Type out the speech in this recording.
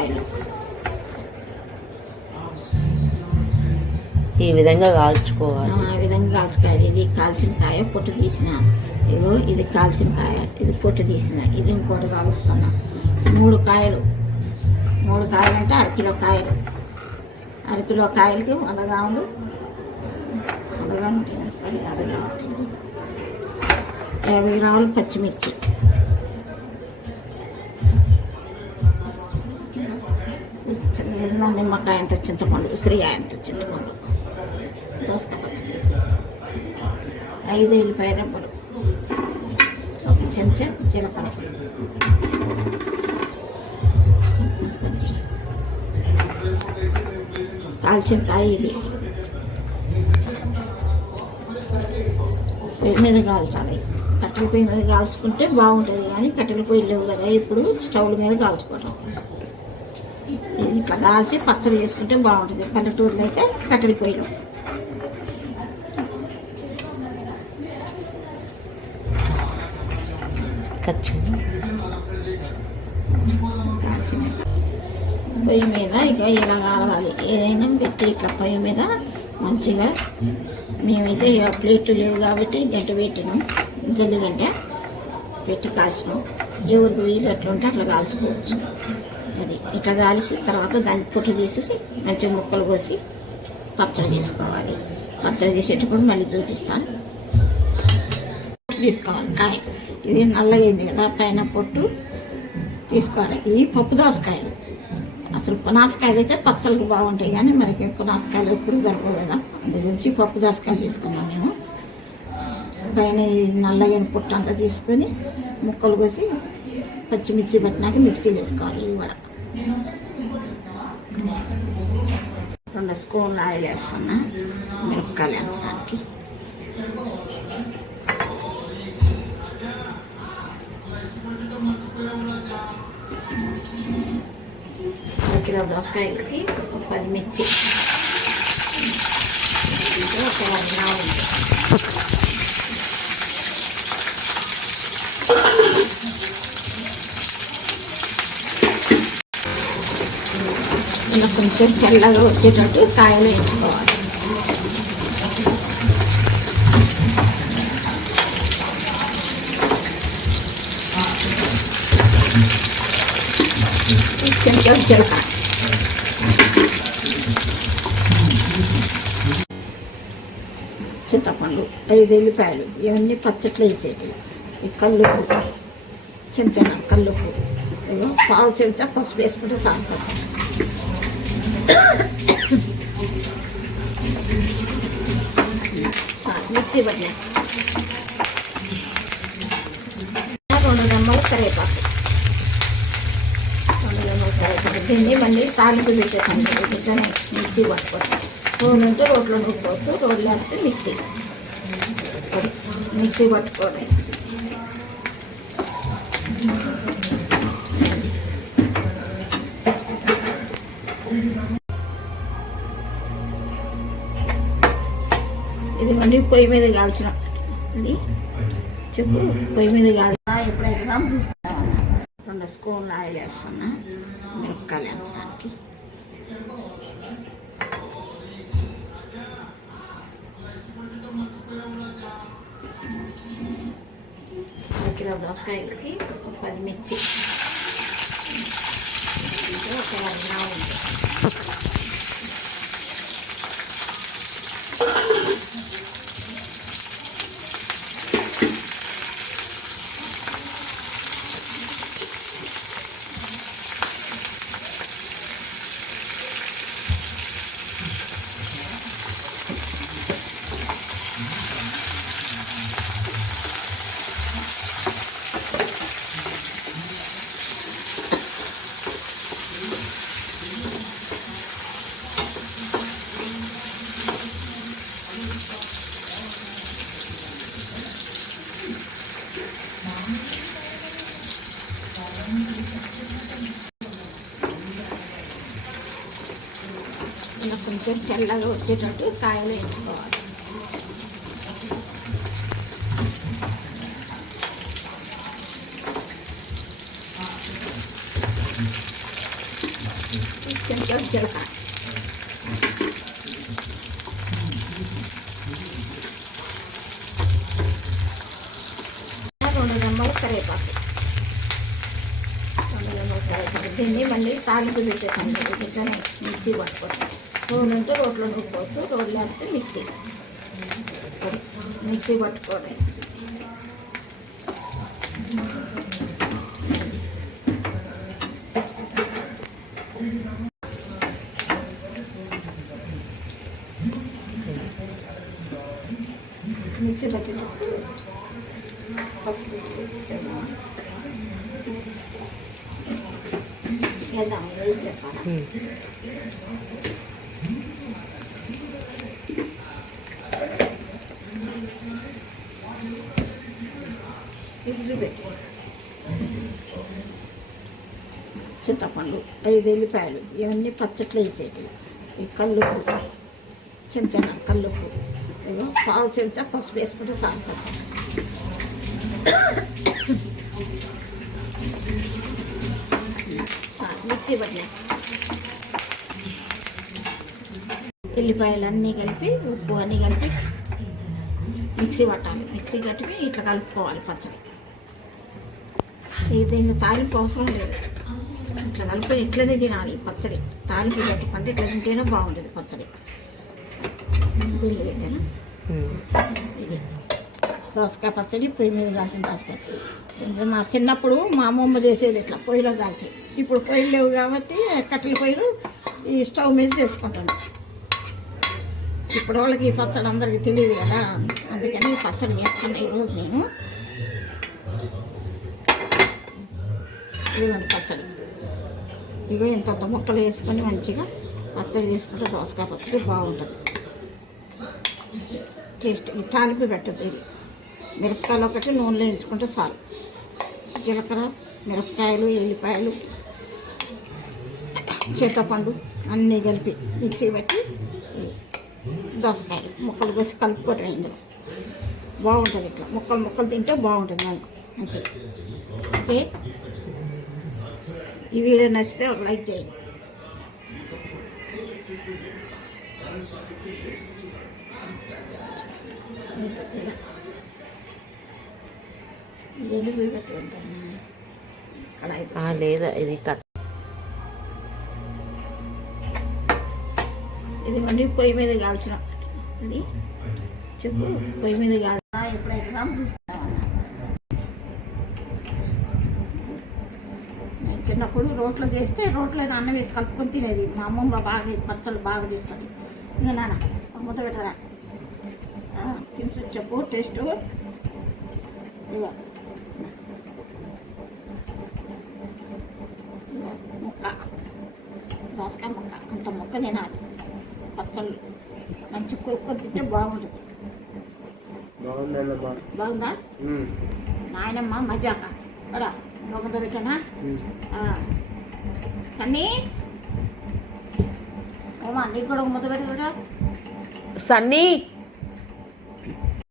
కాయలు ఈ విధంగా కాల్చుకోవాలి. ఆ విధంగా కాల్చుకోవాలి. ఇది కాల్చిన కాయ పొట్టు తీసిన, ఇగో ఇది కాల్చిన కాయ, ఇది పొట్టు తీసిన, ఇది ఇంకోటి కాలుస్తున్నా. 3 కాయలు అంటే అరకిలో కాయలు. అరకిలో కాయలకి 100 గ్రాములు 50 గ్రాములు పచ్చిమిర్చి, నిమ్మకాయ అంత చింతపండు, ఉసిరికాయ అంత చింతపండు, దోసకాయ పచ్చడి, 5 ఎల్లిపాయ రెబ్బలు, 1 చెంచా జీలకర్ర, కాల్చిన కాయ. ఇది పొయ్యి మీద కాల్చాలి. కట్టెల పొయ్యి మీద కాల్చుకుంటే బాగుంటుంది, కానీ కట్టెల పొయ్యి లేవు కదా ఇప్పుడు, స్టవ్ మీద కాల్చుకోవటం. ఇది ఇట్లా కాల్చి పచ్చడి చేసుకుంటే బాగుంటుంది. పల్లెటూరులో అయితే కట్టెల పొయ్యిలో. కాల్చిన పొయ్యి మీద ఇక ఇలా కావాలి. ఏదైనా పెట్టి ఇట్లా పొయ్యి మీద మంచిగా, మేమైతే ఇక ప్లేట్లు లేవు కాబట్టి గంట పెట్టినాం, జల్లి గంట పెట్టి కాల్చినాం. ఎవరికి వీలు ఎట్లా ఉంటే అట్లా కాల్చుకోవచ్చు. అది ఇట్లా కాల్చి తర్వాత దాన్ని పొట్టు తీసేసి మంచిగా ముక్కలు కోసి పచ్చడి చేసుకోవాలి. పచ్చడి చేసేటప్పుడు మళ్ళీ చూపిస్తాను. తీసుకోవాలి కాయ. ఇది నల్లగైంది కదా, పైన పొట్టు తీసుకోవాలి. ఇవి పప్పు దోసకాయలు. అసలు పునాసకాయలు అయితే పచ్చళ్ళకి బాగుంటాయి, కానీ మనకి పునాసకాయలు ఎప్పుడు దొరకవు కదా, అందు గురించి పప్పు దోసకాయలు తీసుకున్నాం మేము. పైన నల్లగైన పొట్టు అంతా తీసుకొని ముక్కలు కోసి పచ్చిమిర్చి పట్టినాక మిక్సీలో వేసుకోవాలి. ఇవి కూడా 2 స్పూన్లు ఆయిల్ వేస్తున్నా మిరపకాయలు వేయించడానికి. కిలో దోసకాయలకి 10 మిర్చి, ఒక 1 గ్రాము, ఇలా కొంచెం తెల్లగా వచ్చేటట్టు కాయలు వేసుకోవాలి. చెంచా జీలకర్ర, చింతపండు, 5 ఎల్లిపాయలు, ఇవన్నీ పచ్చట్లు వేసేవి. ఈ కల్లుప్పు, చెంచా కల్లుప్పు, పావు చెంచా పసుపు వేసుకుంటే సాగు పచ్చడి. మిర్చి పట్టిన 2 రెమ్మలు కరివేపాకు, 2 రెమ్మలు కరివేపాకు. దీన్ని మళ్ళీ తాలింపు పెట్టేసాను. ఇట్లనే మిక్సీ పట్టుకోవాలి. రోడ్లు అంటే రోడ్లో నూరుకోవచ్చు, రోడ్లు అంటే మిక్సీ పట్టుకోవాలి. ఇది మళ్ళీ పొయ్యి మీద కాల్చిన అది చెప్పు. పొయ్యి మీద కాల్చిన ఎప్పుడైతే చూస్తాను. 2 స్పూన్లు ఆయిల్ వేస్తున్నా మిరపకాయలు వేయించడానికి. కిలో దోసకాయలకి 10 మిర్చి, ఒక 1 గ్రాము, ఇలా కొంచెం తెల్లగా వచ్చేటట్టు కాయలు వేయించుకోవాలి. చెంచా జీలకర్ర, 2 రెమ్మలు కరివేపాకు, 2 రెమ్మలు కరివేపాకు. దీన్ని మళ్ళీ తాలింపు పెట్టేసాను. ఇట్లనే మిక్సీ పట్టుకోవాలి. రోడ్లు ఉంటే రోట్లో నూరుకోవచ్చు, రోడ్లు లేకపోతే మిక్సీ పట్టుకోవాలి. మిక్సీ పట్టినప్పుడు పసుపు వేద్దాం, చెప్పాలి. మిక్సీ పెట్టి చింతపండు, 5 ఎల్లిపాయలు, ఇవన్నీ పచ్చట్లు వేసేటి. ఈ కల్లుప్పు, చెంచా కల్లుప్పు, ఇగో 1/2 చెంచా పసుపు వేసుకుంటే సాగు పచ్చడి. మిక్సీ పట్టిన ఎల్లిపాయలు అన్నీ కలిపి, ఉప్పు అన్నీ కలిపి మిక్సీ పట్టాలి. మిక్సీ కట్టి ఇట్లా కలుపుకోవాలి పచ్చడి. దీన్ని తాలింపు అవసరం లేదు, ఇట్లా కలుపుకొని ఇట్లనే తినాలి పచ్చడి. తాలింపు పెట్టుకుంటే ఇట్లా తింటేనే బాగుంటుంది పచ్చడి. పెట్టాను ఇది దోసకాయ పచ్చడి, పొయ్యి మీద కాల్చిన దోసకాయ. మా చిన్నప్పుడు మా అమ్మమ్మ చేసేది ఇట్లా పొయ్యిలో కాల్చి. ఇప్పుడు పొయ్యిలు లేవు కాబట్టి కట్టెల పొయ్యిలు ఈ స్టవ్ మీద చేసుకుంటాను. ఇప్పుడు వాళ్ళకి ఈ పచ్చడి అందరికీ తెలియదు కదా, అందుకని ఈ పచ్చడి చేస్తాను ఈరోజు నేను. ఇదిగోండి పచ్చడి. ఇగో ఇంత ముక్కలు వేసుకొని మంచిగా పచ్చడి చేసుకుంటే దోసకాయ పచ్చడి బాగుంటుంది. టేస్ట్ ఈ తాలింపు పెట్టద్దు. ఇది మిరపకాయలు ఒకటి నూనెలో వేయించుకుంటే చాలు. జీలకర్ర, మిరపకాయలు, ఎల్లిపాయలు, చింతపండు అన్నీ కలిపి మిక్సీ పెట్టి దోసకాయలు ముక్కలు కోసి కలుపుకోవటం ఇందులో బాగుంటుంది. ఇట్లా ముక్కలు తింటే బాగుంటుంది మనకు మంచిగా. ఓకే, ఈ వీడియో నచ్చితే ఒక లైక్ చేయండి. ఇవన్నీ చూపెట్టుకుంటాను లేదా ఇది కట్. ఇది మళ్ళీ పొయ్యి మీద కాల్చిన అది చెప్పు. పొయ్యి మీద కాల్చిన ఎప్పుడైతే చూస్తామన్నా. చిన్నప్పుడు రోట్లో చేస్తే రోట్లో అన్నం వేసి కలుపుకొని తినేది. మా అమ్మమ్మ బాగా పచ్చళ్ళు బాగా చేస్తుంది. ఇంకా నాన్న మూత పెట్టరా, తిని చెప్పు టేస్ట్. ఇదిగో ముక్క, దోసకాయ ముక్క, అంత ముక్క తినాలి. పచ్చళ్ళు మంచి కొనుక్కొని తింటే బాగుంటుంది. బాగుందా నాయనమ్మ మజాక రా గొప్ప దొరికానా సన్నీ? ఏమా నీకు కూడా ముద్ద పెట్టుకురా సన్నీ.